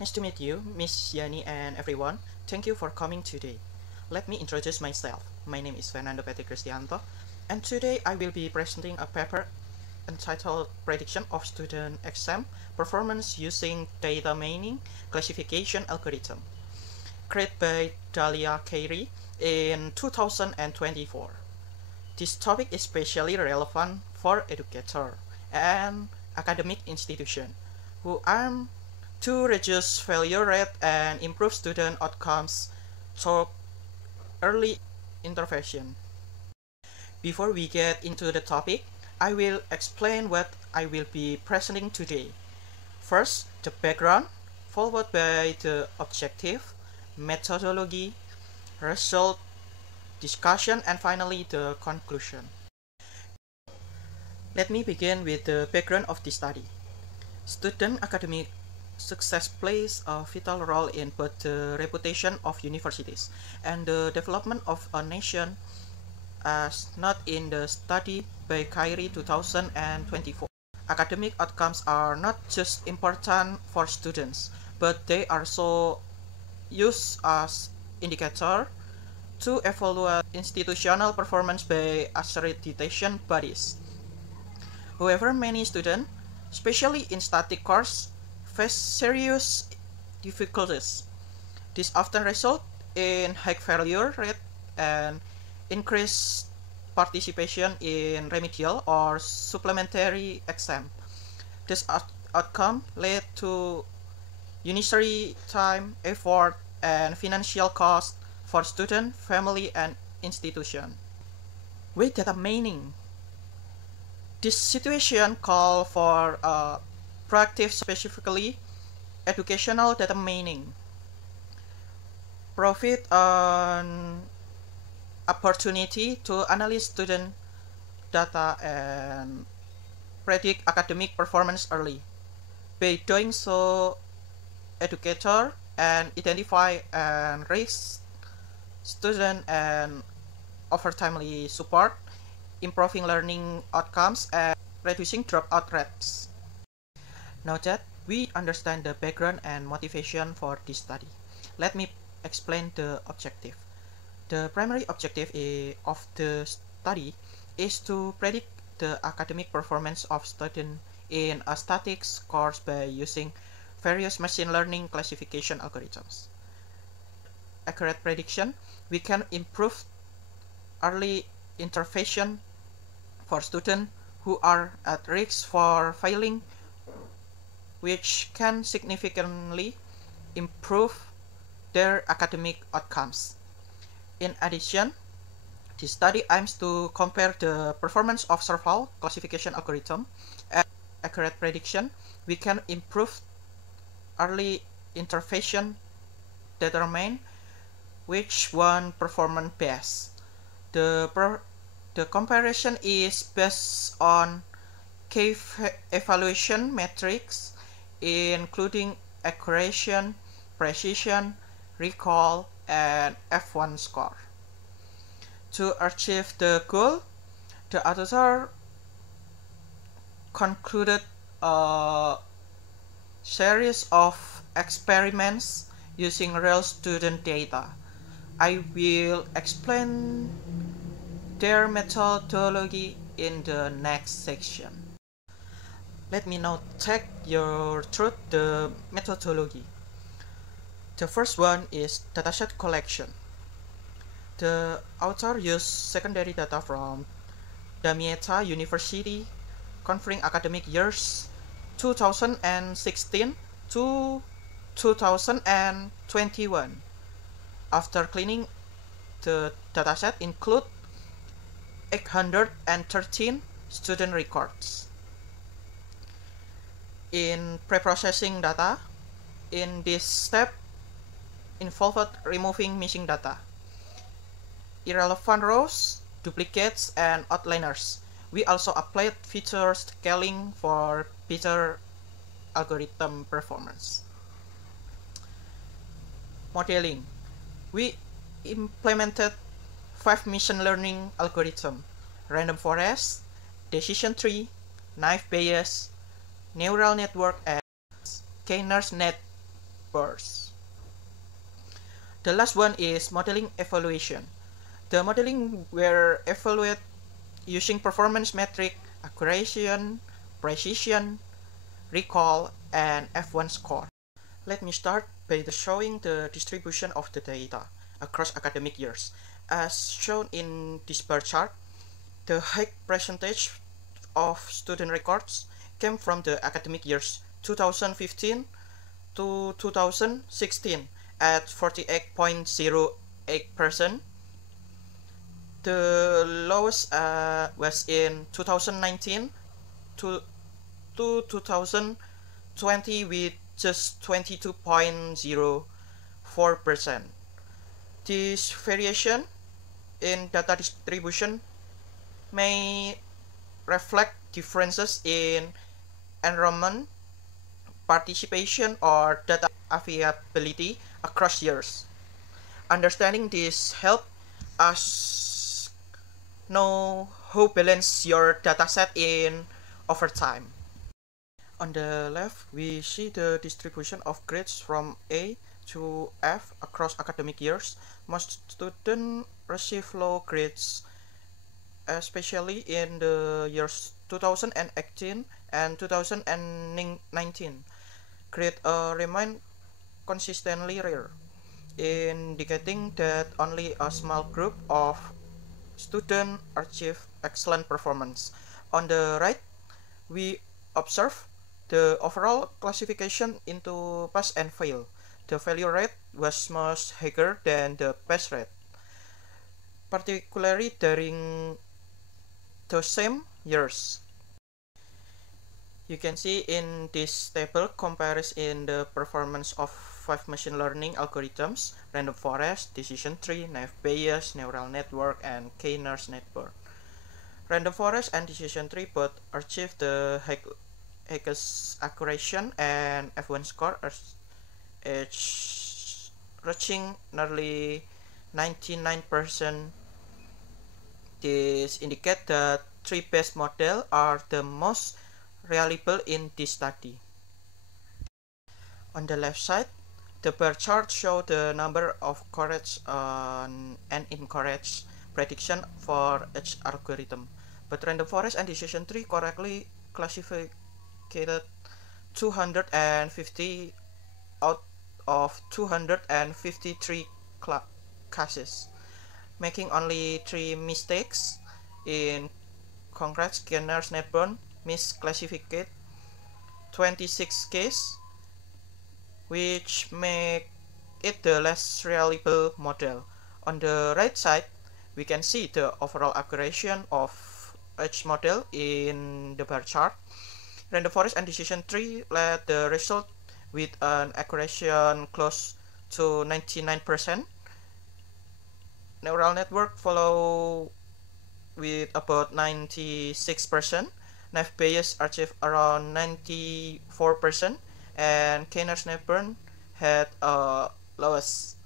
Nice to meet you, Miss Yani and everyone. Thank you for coming today. Let me introduce myself. My name is Fernando Petri Cristianto, and today I will be presenting a paper entitled Prediction of Student Exam Performance Using Data Mining Classification Algorithm, created by Dalia Khairy in 2024. This topic is especially relevant for educators and academic institutions who aim to reduce failure rate and improve student outcomes through early intervention. Before we get into the topic, I will explain what I will be presenting today. First, the background, followed by the objective, methodology, result, discussion, and finally the conclusion. Let me begin with the background of the study. Student academic success plays a vital role in both the reputation of universities and the development of a nation, as noted in the study by Khairy 2024. Academic outcomes are not just important for students, but they are also used as indicator to evaluate institutional performance by accreditation bodies. However, many students, especially in static courses, face serious difficulties. This often results in high failure rate and increased participation in remedial or supplementary exam. This outcome led to unnecessary time, effort, and financial cost for student, family, and institution. With data mining, this situation called for proactive, specifically educational data mining. Profit an opportunity to analyze student data and predict academic performance early. By doing so, educator and identify and raise student and offer timely support, improving learning outcomes and reducing dropout rates. Now that we understand the background and motivation for this study, let me explain the objective. The primary objective of the study is to predict the academic performance of students in a statistics course by using various machine learning classification algorithms. Accurate prediction, we can improve early intervention for students who are at risk for failing, which can significantly improve their academic outcomes. In addition, the study aims to compare the performance of several classification algorithms and accurate prediction. We can improve early intervention, determine which one performs best. The comparison is based on key evaluation metrics, including accuracy, precision, recall, and F1 score. To achieve the goal, the author concluded a series of experiments using real student data. I will explain their methodology in the next section. Let me now take you through the methodology. The first one is dataset collection. The author used secondary data from Damietta University covering academic years 2016 to 2021. After cleaning, the dataset include 813 student records. In preprocessing data, in this step involved removing missing data, irrelevant rows, duplicates, and outliers. We also applied feature scaling for better algorithm performance. Modeling. We implemented 5 machine learning algorithms: random forest, decision tree, naive Bayes, neural network, and Skinner's net bursts. The last one is modeling evaluation. The modeling were evaluate using performance metric, accuracy, precision, recall, and F1 score. Let me start by showing the distribution of the data across academic years. As shown in this bar chart, the high percentage of student records came from the academic years 2015 to 2016 at 48.08%. The lowest was in 2019 to 2020 with just 22.04%. This variation in data distribution may reflect differences in enrollment, participation, or data availability across years. Understanding this helps us know how balance your dataset in over time. On the left, we see the distribution of grades from A to F across academic years. Most students receive low grades, especially in the years 2018 and 2019. Grades remain consistently rare, indicating that only a small group of students achieve excellent performance. On the right, we observe the overall classification into pass and fail. The failure rate was much higher than the pass rate, particularly during the same years. You can see in this table comparison the performance of 5 machine learning algorithms: random forest, decision tree, naive Bayes, neural network, and K-NERS network. Random forest and decision tree both achieve the highest accuracy and F1 score, each reaching nearly 99%. This indicates that tree-based models are the most reliable in this study. On the left side, the bar chart shows the number of correct and incorrect prediction for each algorithm. But random forest and decision tree correctly classified 250 out of 253 cases, making only 3 mistakes. In contrast, K-NERS network misclassified 26 cases, which make it the less reliable model. On the right side, we can see the overall accuracy of each model in the bar chart. Random forest and decision tree led the result with an accuracy close to 99%. Neural network follow with about 96%. Naive Bayes achieved around 94%, and K-NERS network had lowest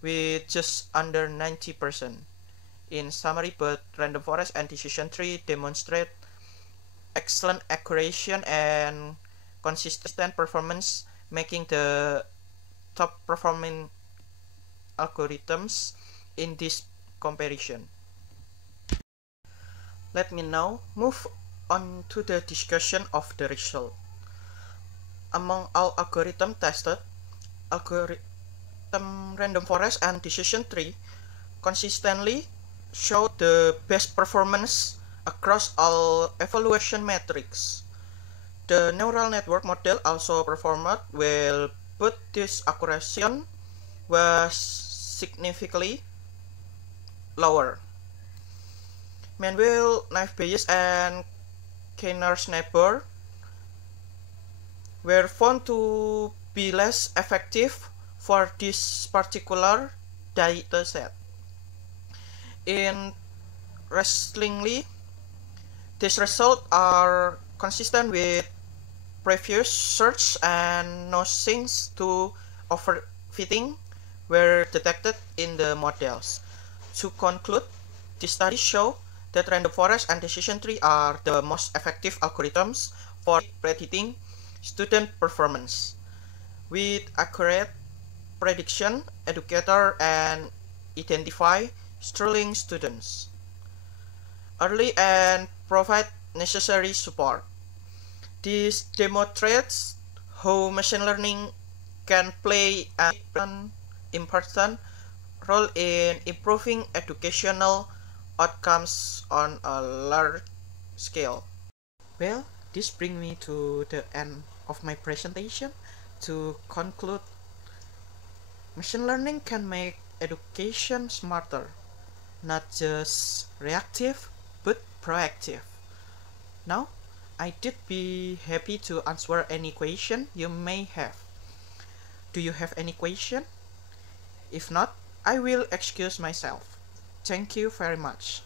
with just under 90%. In summary, both random forest and decision tree demonstrate excellent accuracy and consistent performance, making the top performing algorithms in this comparison. Let me now move on to the discussion of the result. Among all algorithms tested, algorithm random forest and decision tree consistently showed the best performance across all evaluation metrics. The neural network model also performed well, but this accuracy was significantly lower. Meanwhile, naive Bayes and K-NERS network were found to be less effective for this particular dataset. Interestingly, these results are consistent with previous search, and no signs to overfitting were detected in the models. To conclude, this study shows that random forest and decision tree are the most effective algorithms for predicting student performance. With accurate prediction, educators and identify struggling students early and provide necessary support. This demonstrates how machine learning can play an important role in improving educational outcomes on a large scale. Well, this brings me to the end of my presentation. To conclude, machine learning can make education smarter, not just reactive, but proactive. Now, I did be happy to answer any question you may have. Do you have any question? If not, I will excuse myself. Thank you very much.